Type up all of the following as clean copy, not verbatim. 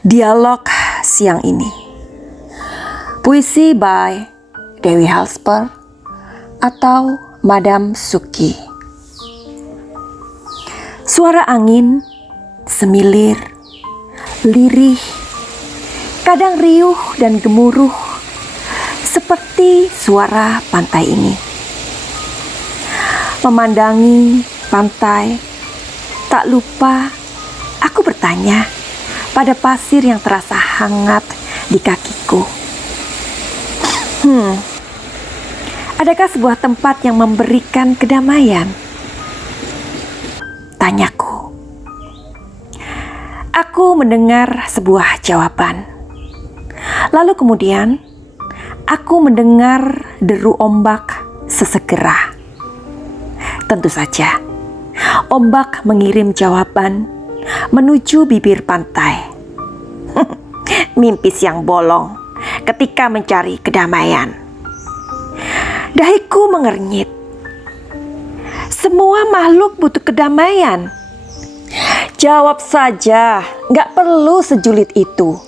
Dialog siang ini. Puisi by Dewi Halsper atau Madam Suki. Suara angin, semilir, lirih, kadang riuh dan gemuruh, seperti suara pantai ini. Memandangi pantai, tak lupa aku bertanya pada pasir yang terasa hangat di kakiku. Adakah sebuah tempat yang memberikan kedamaian? Tanyaku. Aku mendengar sebuah jawaban. Lalu kemudian, aku mendengar deru ombak sesegera. Tentu saja, ombak mengirim jawaban menuju bibir pantai. Mimpi siang bolong ketika mencari kedamaian. Dahiku mengernyit. Semua makhluk butuh kedamaian. Jawab saja, gak perlu sejulit itu,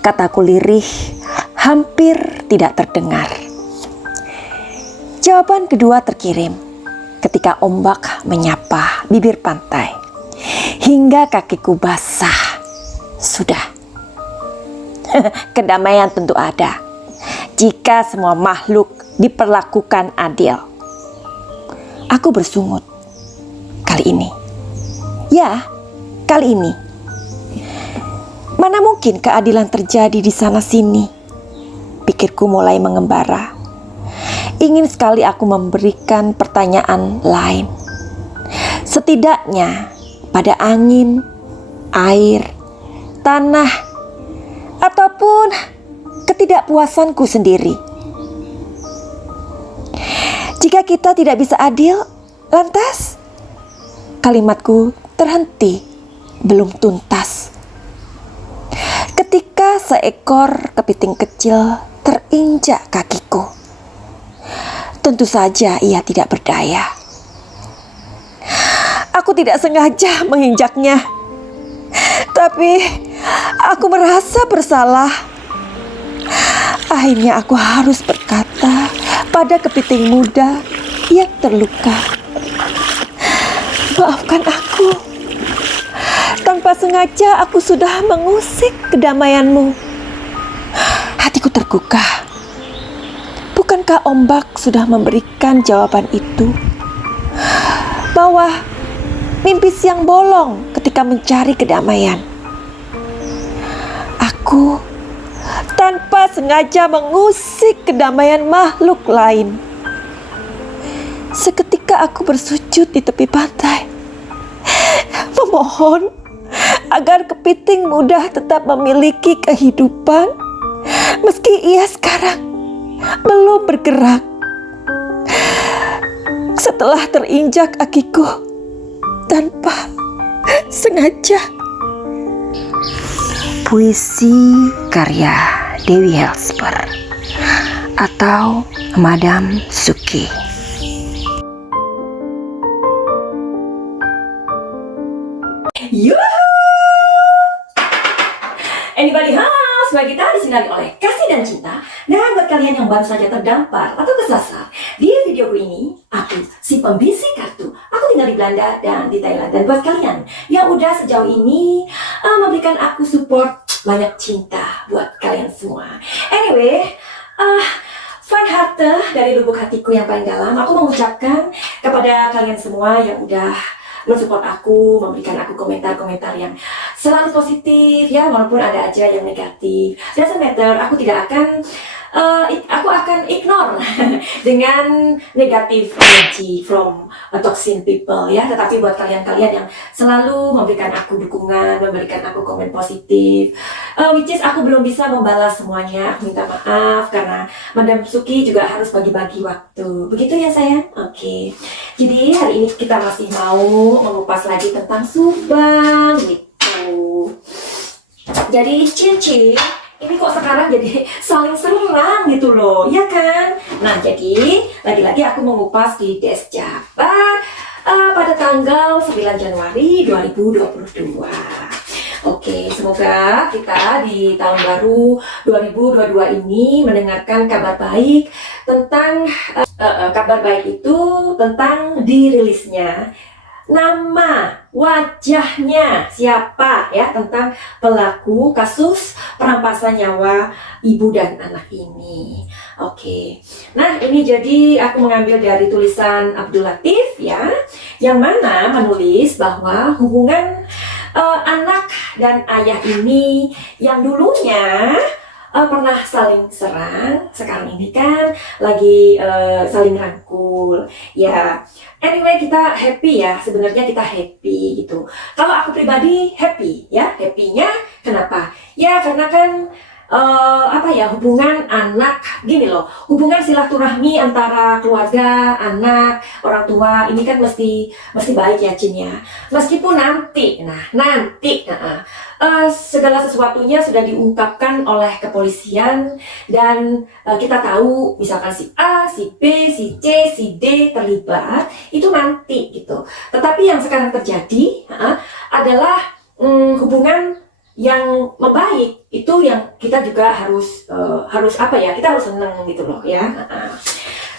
kataku lirih, hampir tidak terdengar. Jawaban kedua terkirim ketika ombak menyapa bibir pantai hingga kakiku basah. Sudah. Kedamaian tentu ada jika semua makhluk diperlakukan adil. Aku bersungut. Kali ini. Ya, kali ini. Mana mungkin keadilan terjadi di sana sini? Pikirku mulai mengembara. Ingin sekali aku memberikan pertanyaan lain. Setidaknya pada angin, air, tanah, ataupun ketidakpuasanku sendiri. Jika kita tidak bisa adil, lantas kalimatku terhenti, belum tuntas. Ketika seekor kepiting kecil terinjak kakiku, tentu saja ia tidak berdaya. Aku tidak sengaja menginjaknya, tapi aku merasa bersalah. Akhirnya aku harus berkata pada kepiting muda yang terluka, maafkan aku. Tanpa sengaja aku sudah mengusik kedamaianmu. Hatiku tergugah. Bukankah ombak sudah memberikan jawaban itu? Bahwa mimpi siang bolong ketika mencari kedamaian. Aku tanpa sengaja mengusik kedamaian makhluk lain. Seketika aku bersujud di tepi pantai, memohon agar kepiting muda tetap memiliki kehidupan meski ia sekarang belum bergerak. Setelah terinjak kakiku tanpa sengaja. Puisi karya Dewi Halsper atau Madam Suki. Yuhu! Anybody house? Bagi kita disinari oleh kasih dan cinta. Dan buat kalian yang baru saja terdampar atau kesasar di videoku ini, aku si pembisik kartu. Aku tinggal di Belanda dan di Thailand. Dan buat kalian yang udah sejauh ini memberikan aku support, banyak cinta buat kalian semua. Anyway, fun heart dari lubuk hatiku yang paling dalam, aku mengucapkan kepada kalian semua yang udah mensupport aku, memberikan aku komentar-komentar yang selalu positif ya, walaupun ada aja yang negatif. Doesn't matter, aku tidak akan aku akan ignore dengan negatif energy from toxic people ya. Tetapi buat kalian-kalian yang selalu memberikan aku dukungan, memberikan aku komen positif, which is aku belum bisa membalas semuanya, aku minta maaf karena Madam Suki juga harus bagi-bagi waktu. Begitu ya sayang? Oke. Jadi hari ini kita masih mau mengupas lagi tentang Subang gitu. Jadi Cincin ini kok sekarang jadi saling serang gitu loh, ya kan? Nah, jadi lagi-lagi aku mengupas di Des Jabar pada tanggal 9 Januari 2022. Oke, semoga kita di tahun baru 2022 ini mendengarkan kabar baik tentang kabar baik itu tentang dirilisnya nama, wajahnya siapa ya, tentang pelaku kasus perampasan nyawa ibu dan anak ini. Oke, nah ini jadi aku mengambil dari tulisan Abdul Latif ya, yang mana menulis bahwa hubungan anak dan ayah ini yang dulunya pernah saling serang, sekarang ini kan lagi saling rangkul ya. Anyway, kita happy ya, sebenarnya kita happy gitu. Kalau aku pribadi happy ya, happynya kenapa? Ya karena kan hubungan anak gini loh, hubungan silaturahmi antara keluarga, anak, orang tua ini kan mesti baik ya Cin ya. Meskipun nanti segala sesuatunya sudah diungkapkan oleh kepolisian dan kita tahu misalkan si A, si B, si C, si D terlibat itu nanti gitu. Tetapi yang sekarang terjadi adalah hubungan yang membaik, itu yang kita juga harus kita harus senang gitu loh ya.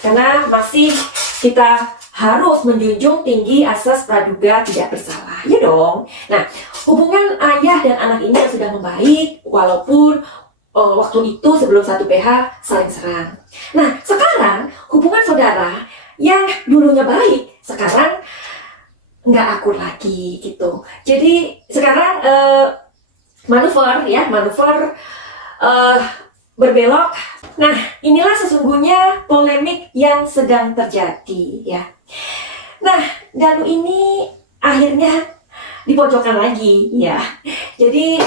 Karena masih kita harus menjunjung tinggi asas praduga tidak bersalah, ya dong. Nah, hubungan ayah dan anak ini yang sudah membaik walaupun waktu itu sebelum 1 PH saling serang. Nah, sekarang hubungan saudara yang dulunya baik sekarang nggak akur lagi gitu. Jadi sekarang manuver berbelok. Nah, inilah sesungguhnya polemik yang sedang terjadi ya. Nah, Danu ini akhirnya dipojokkan lagi ya. Jadi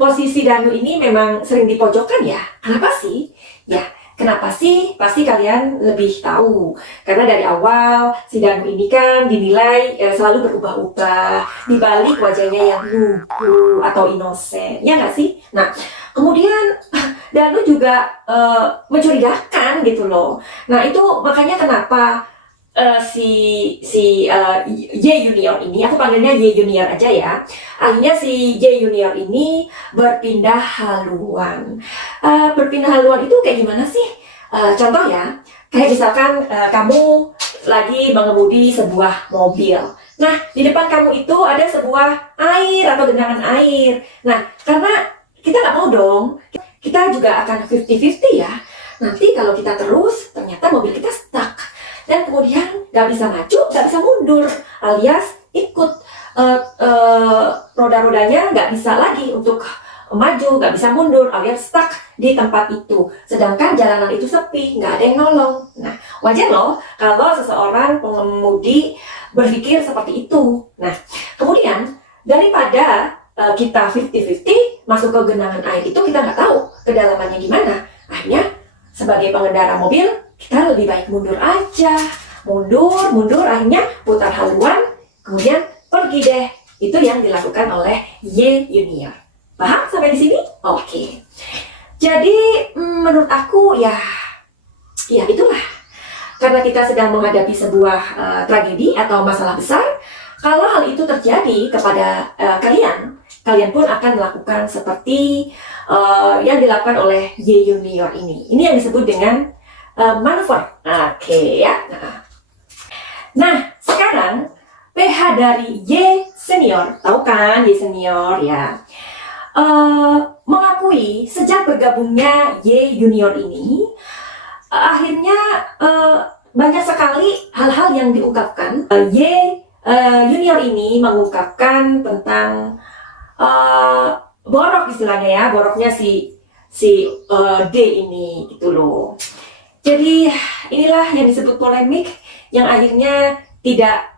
posisi Danu ini memang sering dipojokkan ya. Kenapa sih? Ya, kenapa sih? Pasti kalian lebih tahu. Karena dari awal si Danu ini kan dinilai selalu berubah-ubah, dibalik wajahnya yang lugu atau inosen, ya nggak sih? Nah, kemudian Danu juga mencurigakan gitu loh. Nah, itu makanya kenapa Y Junior ini, aku panggilnya Y Junior aja ya. Akhirnya si Y Junior ini berpindah haluan. Berpindah haluan itu kayak gimana sih? Contoh ya, kayak misalkan kamu lagi mengemudi sebuah mobil. Nah, di depan kamu itu ada sebuah air atau genangan air. Nah, karena kita nggak mau dong, kita juga akan 50-50 ya. Nanti kalau kita terus, ternyata mobil kita stuck. Dan kemudian nggak bisa maju, nggak bisa mundur, alias ikut roda-rodanya nggak bisa lagi untuk maju, nggak bisa mundur, alias stuck di tempat itu. Sedangkan jalanan itu sepi, nggak ada yang nolong. Nah, wajar loh kalau seseorang pengemudi berpikir seperti itu. Nah, kemudian daripada kita 50-50 masuk ke genangan air itu, kita nggak tahu kedalamannya gimana. Akhirnya sebagai pengendara mobil, kita lebih baik mundur aja. Mundur, akhirnya putar haluan, kemudian pergi deh. Itu yang dilakukan oleh Y Junior. Paham sampai di sini? Oke. Jadi menurut aku ya itulah. Karena kita sedang menghadapi sebuah tragedi atau masalah besar, kalau hal itu terjadi kepada kalian pun akan melakukan seperti yang dilakukan oleh Y Junior ini. Ini yang disebut dengan manuver. Oke ya. Nah, sekarang PH dari Y Senior, tahu kan Y Senior ya, mengakui sejak bergabungnya Y Junior ini, akhirnya banyak sekali hal-hal yang diungkapkan. Y Junior ini mengungkapkan tentang borok istilahnya ya, boroknya si D ini gitu loh. Jadi inilah yang disebut polemik yang akhirnya tidak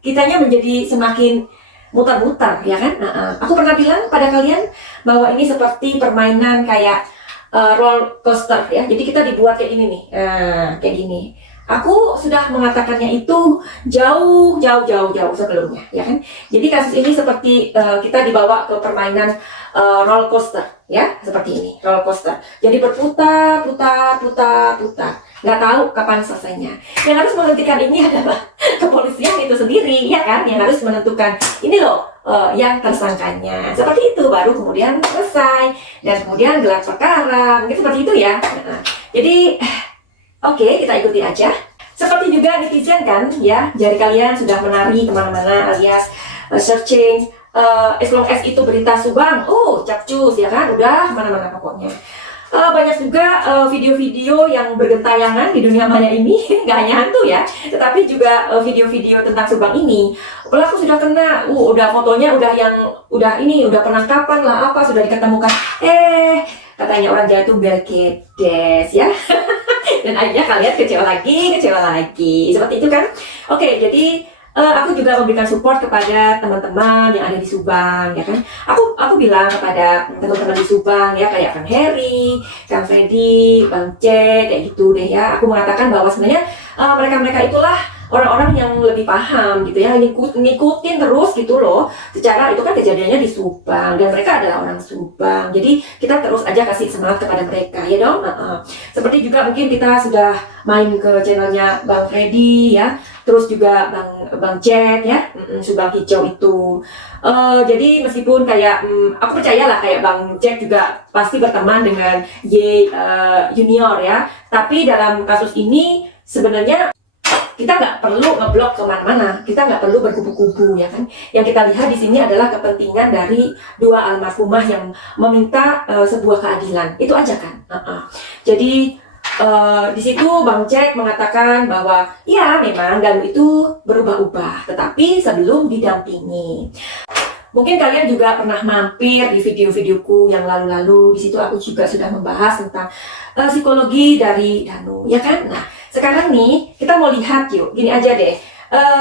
kitanya menjadi semakin muter-muter ya kan. Aku pernah bilang pada kalian bahwa ini seperti permainan kayak roller coaster ya. Jadi kita dibuat kayak ini nih, kayak gini. Aku sudah mengatakannya itu jauh sebelumnya ya kan. Jadi kasus ini seperti kita dibawa ke permainan roller coaster ya, seperti ini roller coaster. Jadi berputar. nggak tahu kapan selesainya. Yang harus menghentikan ini adalah kepolisian itu sendiri, ya kan, yang harus menentukan ini loh yang tersangkanya. Seperti itu baru kemudian selesai dan kemudian gelar perkara, mungkin seperti itu ya. Jadi oke, kita ikuti aja. Seperti juga netizen kan, ya, jari kalian sudah menari kemana-mana alias searching, as long as itu berita Subang, oh capcus ya kan, udah mana-mana pokoknya. Banyak juga video-video yang bergentayangan di dunia maya ini, nggak hanya hantu ya, tetapi juga video-video tentang Subang ini. Pelaku sudah kena, udah fotonya udah penangkapan lah, apa sudah diketemukan. Katanya orang Jawa itu belkedes ya. Dan akhirnya kalian kecewa lagi, seperti itu kan. Oke, jadi aku juga memberikan support kepada teman-teman yang ada di Subang, ya kan. Aku bilang kepada teman-teman di Subang ya, kayak Kang Heri, Kang Freddy, Bang Jack, kayak gitu deh ya. Aku mengatakan bahwa sebenarnya mereka-mereka itulah orang-orang yang lebih paham gitu ya, ngikutin terus gitu loh. Secara itu kan kejadiannya di Subang dan mereka adalah orang Subang. Jadi kita terus aja kasih semangat kepada mereka ya dong. Seperti juga mungkin kita sudah main ke channelnya Bang Freddy ya, terus juga Bang Jack ya, Subang Hijau itu. Jadi meskipun kayak aku percaya lah kayak Bang Jack juga pasti berteman dengan Junior ya, tapi dalam kasus ini sebenarnya kita nggak perlu ngeblok kemana-mana, kita nggak perlu berkubu-kubu ya kan. Yang kita lihat di sini adalah kepentingan dari dua almarhumah yang meminta sebuah keadilan, itu aja kan. Jadi di situ Bang Jack mengatakan bahwa ya memang Danu itu berubah-ubah, tetapi sebelum didampingi. Mungkin kalian juga pernah mampir di video-videoku yang lalu-lalu. Di situ aku juga sudah membahas tentang psikologi dari Danu, ya kan? Nah, sekarang nih kita mau lihat yuk. Gini aja deh.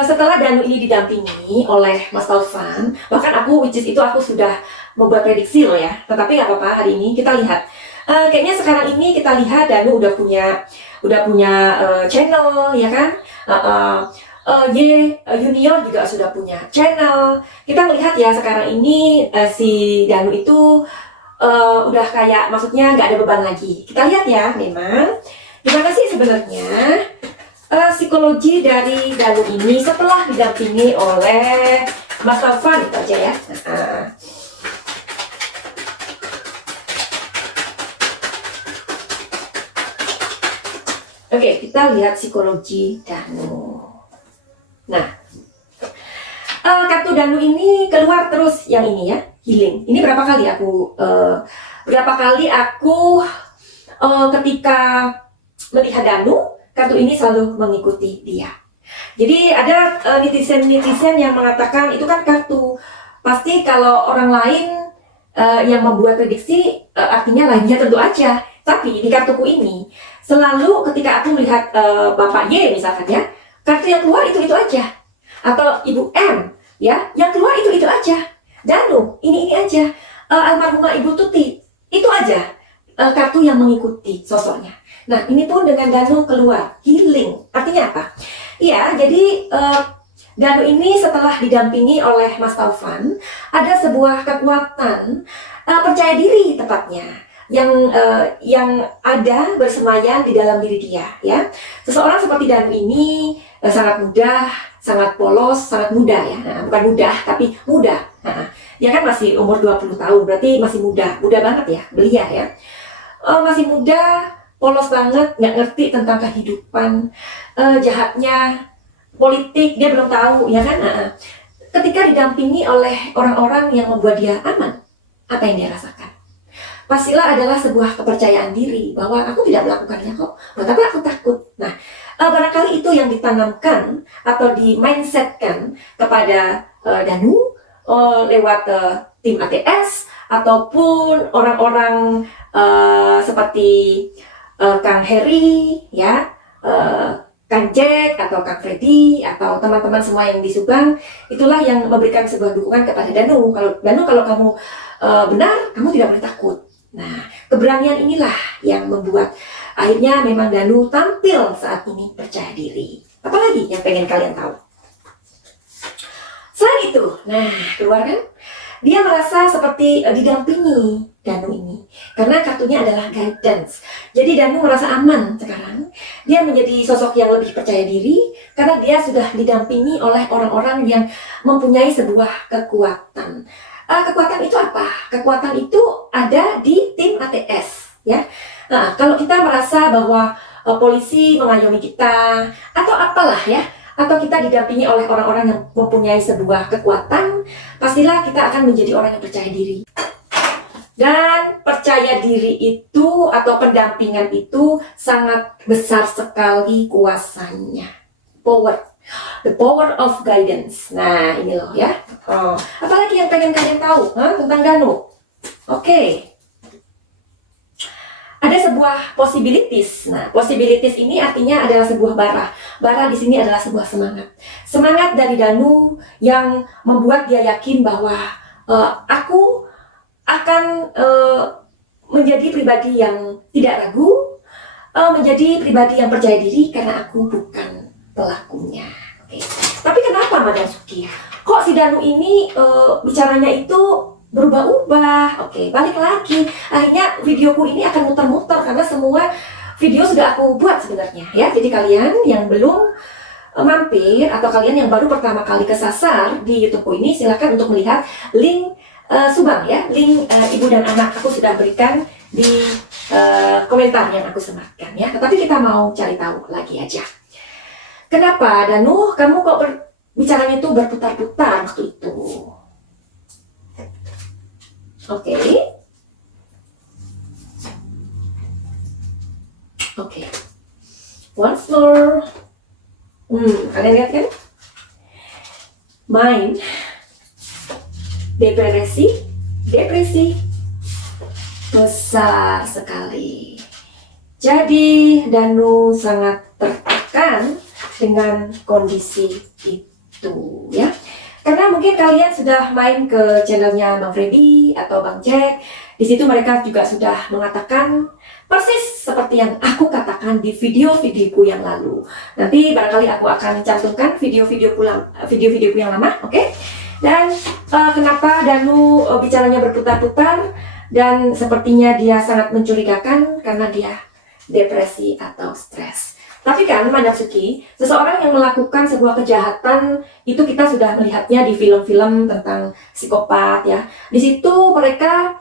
Setelah Danu ini didampingi oleh Mas Taufan, bahkan aku sudah membuat prediksi loh ya. Tetapi nggak apa-apa, hari ini kita lihat. Kayaknya sekarang ini kita lihat Danu udah punya channel, ya kan? Junior juga sudah punya channel. Kita melihat ya sekarang ini si Danu itu udah kayak, maksudnya nggak ada beban lagi. Kita lihat ya, memang gimana sih sebenarnya psikologi dari Danu ini setelah didampingi oleh Mas Taufan, itu aja ya. Oke, kita lihat psikologi Danu. Nah, kartu Danu ini keluar terus yang ini ya, healing. Ini berapa kali aku ketika melihat Danu, kartu ini selalu mengikuti dia. Jadi ada netizen yang mengatakan itu kan kartu. Pasti kalau orang lain yang membuat prediksi artinya lainnya, tentu aja. Tapi di kartuku ini selalu ketika aku melihat Bapak Y misalkan ya, kartu yang keluar itu aja. Atau Ibu M ya, yang keluar itu aja. Danu ini aja. Almarhumah Ibu Tuti itu aja kartu yang mengikuti sosoknya. Nah, ini pun dengan Danu keluar healing. Artinya apa? Ya, jadi Danu ini setelah didampingi oleh Mas Taufan, ada sebuah kekuatan percaya diri tepatnya yang ada bersemayam di dalam diri dia ya. Seseorang seperti Danu ini sangat mudah, sangat polos, sangat muda ya. Bukan mudah, tapi muda. Dia kan masih umur 20 tahun, berarti masih muda banget ya, belia ya. Masih muda, polos banget, nggak ngerti tentang kehidupan, jahatnya politik dia belum tahu ya kan. Ketika didampingi oleh orang-orang yang membuat dia aman, apa yang dia rasakan? Pastilah adalah sebuah kepercayaan diri bahwa aku tidak melakukannya kok, tapi aku takut. Nah, barangkali itu yang ditanamkan atau di-mindsetkan kepada Danu lewat tim ATS ataupun orang-orang seperti Kang Heri ya, Kang Jack atau Kang Freddy atau teman-teman semua yang di Subang, itulah yang memberikan sebuah dukungan kepada Danu. Kalau kamu benar, kamu tidak boleh takut. Nah, keberanian inilah yang membuat akhirnya memang Danu tampil saat ini percaya diri. Apalagi yang pengen kalian tahu? Selain itu, nah keluar kan? dia merasa seperti didampingi Danu ini. Karena kartunya adalah guidance. Jadi Danu merasa aman sekarang. Dia menjadi sosok yang lebih percaya diri karena dia sudah didampingi oleh orang-orang yang mempunyai sebuah kekuatan. Kekuatan itu apa? Kekuatan itu ada di tim ATS, ya. Nah, kalau kita merasa bahwa polisi mengayomi kita atau apalah ya, atau kita didampingi oleh orang-orang yang mempunyai sebuah kekuatan, pastilah kita akan menjadi orang yang percaya diri. Dan percaya diri itu atau pendampingan itu sangat besar sekali kuasanya. The power of guidance. Nah, ini loh ya. Apalagi yang pengen kalian tahu tentang Danu? Oke. Ada sebuah possibilities. Nah, possibilities ini artinya adalah sebuah bara. Bara di sini adalah sebuah semangat. Semangat dari Danu yang membuat dia yakin bahwa aku akan menjadi pribadi yang tidak ragu, menjadi pribadi yang percaya diri karena aku bukan pelakunya. Oke. Tapi kenapa Madam Suki? Kok si Danu ini bicaranya itu berubah-ubah? Oke, balik lagi. Akhirnya videoku ini akan muter-muter karena semua video sudah aku buat sebenarnya ya. Jadi kalian yang belum mampir atau kalian yang baru pertama kali kesasar di YouTubeku ini, silakan untuk melihat link Subang ya, link ibu dan anak aku sudah berikan di komentar yang aku sematkan ya. Tetapi kita mau cari tahu lagi aja. Kenapa Danu, kamu kok bicaranya itu berputar-putar waktu itu? Oke. Oke. Once more. Kalian lihat kan? Main. Depresi besar sekali. Jadi Danu sangat tertekan dengan kondisi itu ya. Karena mungkin kalian sudah main ke channelnya Bang Freddy atau Bang Jack. Di situ mereka juga sudah mengatakan persis seperti yang aku katakan di video-videoku yang lalu. Nanti barangkali aku akan cantumkan video-videoku yang lama, oke? Dan kenapa Danu bicaranya berputar-putar dan sepertinya dia sangat mencurigakan karena dia depresi atau stres. Tapi kan Madam Suki, seseorang yang melakukan sebuah kejahatan itu kita sudah melihatnya di film-film tentang psikopat ya. Di situ mereka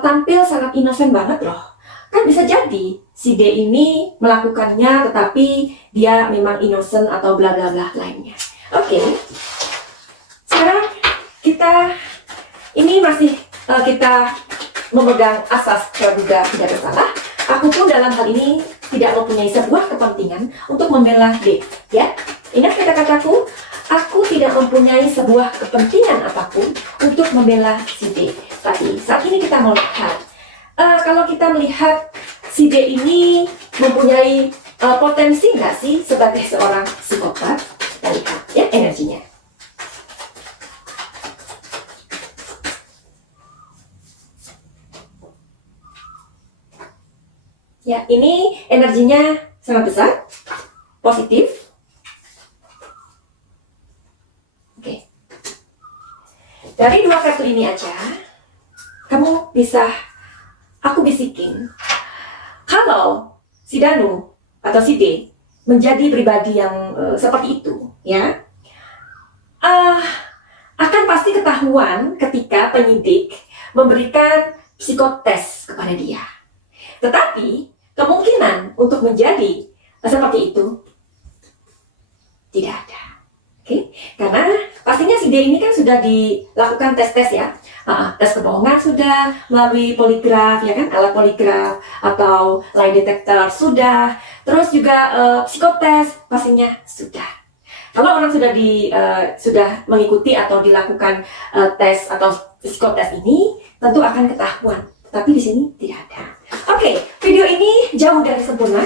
tampil sangat innocent banget loh. Kan bisa jadi si D ini melakukannya tetapi dia memang innocent atau bla bla bla lainnya. Oke. Sekarang kita ini masih kita memegang asas praduga tidak bersalah. Aku pun dalam hal ini tidak mempunyai sebuah kepentingan untuk membela D, ya. Ingat kata-kataku, aku tidak mempunyai sebuah kepentingan apapun untuk membela si D. Tapi saat ini kita mau lihat, kalau kita melihat si D ini mempunyai potensi nggak sih sebagai seorang psikopat? Kita lihat ya energinya. Ya, ini energinya sangat besar, positif. Oke. Dari dua kartu ini aja, kamu bisa aku bisikin. Kalau si Danu atau si D menjadi pribadi yang seperti itu, ya, akan pasti ketahuan ketika penyidik memberikan psikotes kepada dia. Tetapi kemungkinan untuk menjadi seperti itu tidak ada. Oke? Karena pastinya si D ini kan sudah dilakukan tes-tes ya. Tes kebohongan sudah melalui poligraf ya kan, alat poligraf atau lie detector sudah. Terus juga psikotes pastinya sudah. Kalau orang sudah mengikuti atau dilakukan tes atau psikotes ini, tentu akan ketahuan. Tapi di sini tidak ada. Oke, video ini jauh dari sempurna.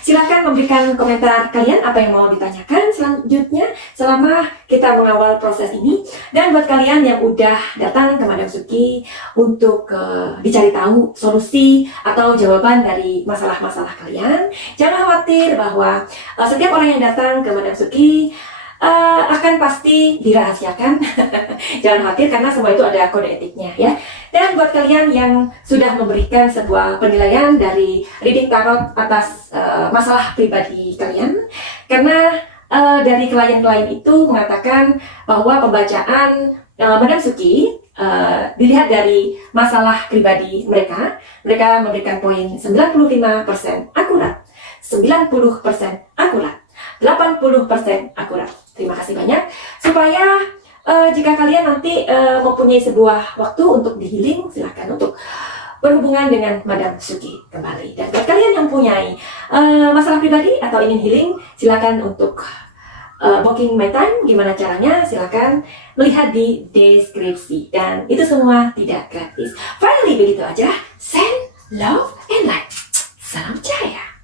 Silahkan memberikan komentar kalian apa yang mau ditanyakan selanjutnya selama kita mengawal proses ini. Dan buat kalian yang udah datang ke Madam Suki untuk dicari tahu solusi atau jawaban dari masalah-masalah kalian, jangan khawatir bahwa setiap orang yang datang ke Madam Suki akan pasti dirahasiakan. Jangan khawatir karena semua itu ada kode etiknya ya. Dan buat kalian yang sudah memberikan sebuah penilaian dari reading tarot atas masalah pribadi kalian, karena dari klien-klien itu mengatakan bahwa pembacaan Madam Suki dilihat dari masalah pribadi mereka memberikan poin 95% akurat, 90% akurat, 80% akurat. Terima kasih banyak. Supaya jika kalian nanti mempunyai sebuah waktu untuk di healing, silahkan untuk berhubungan dengan Madam Suki kembali. Dan buat kalian yang punyai masalah pribadi atau ingin healing, silahkan untuk booking my time. Gimana caranya? Silahkan melihat di deskripsi. Dan itu semua tidak gratis. Finally, begitu aja. Send love and light. Salam Jaya.